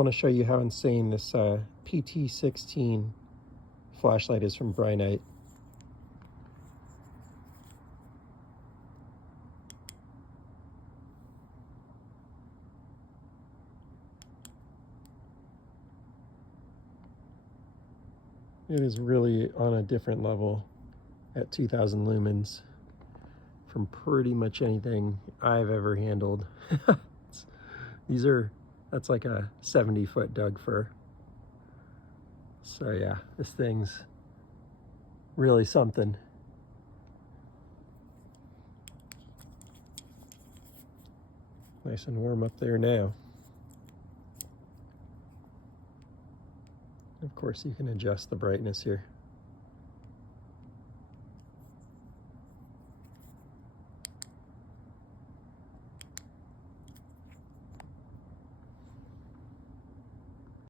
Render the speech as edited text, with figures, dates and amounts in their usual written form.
want to show you how insane this PT16 flashlight is from Brinyte. It is really on a different level at 2000 lumens from pretty much anything I've ever handled. That's like a 70-foot Doug fir. So yeah, this thing's really something. Nice and warm up there now. Of course, you can adjust the brightness here.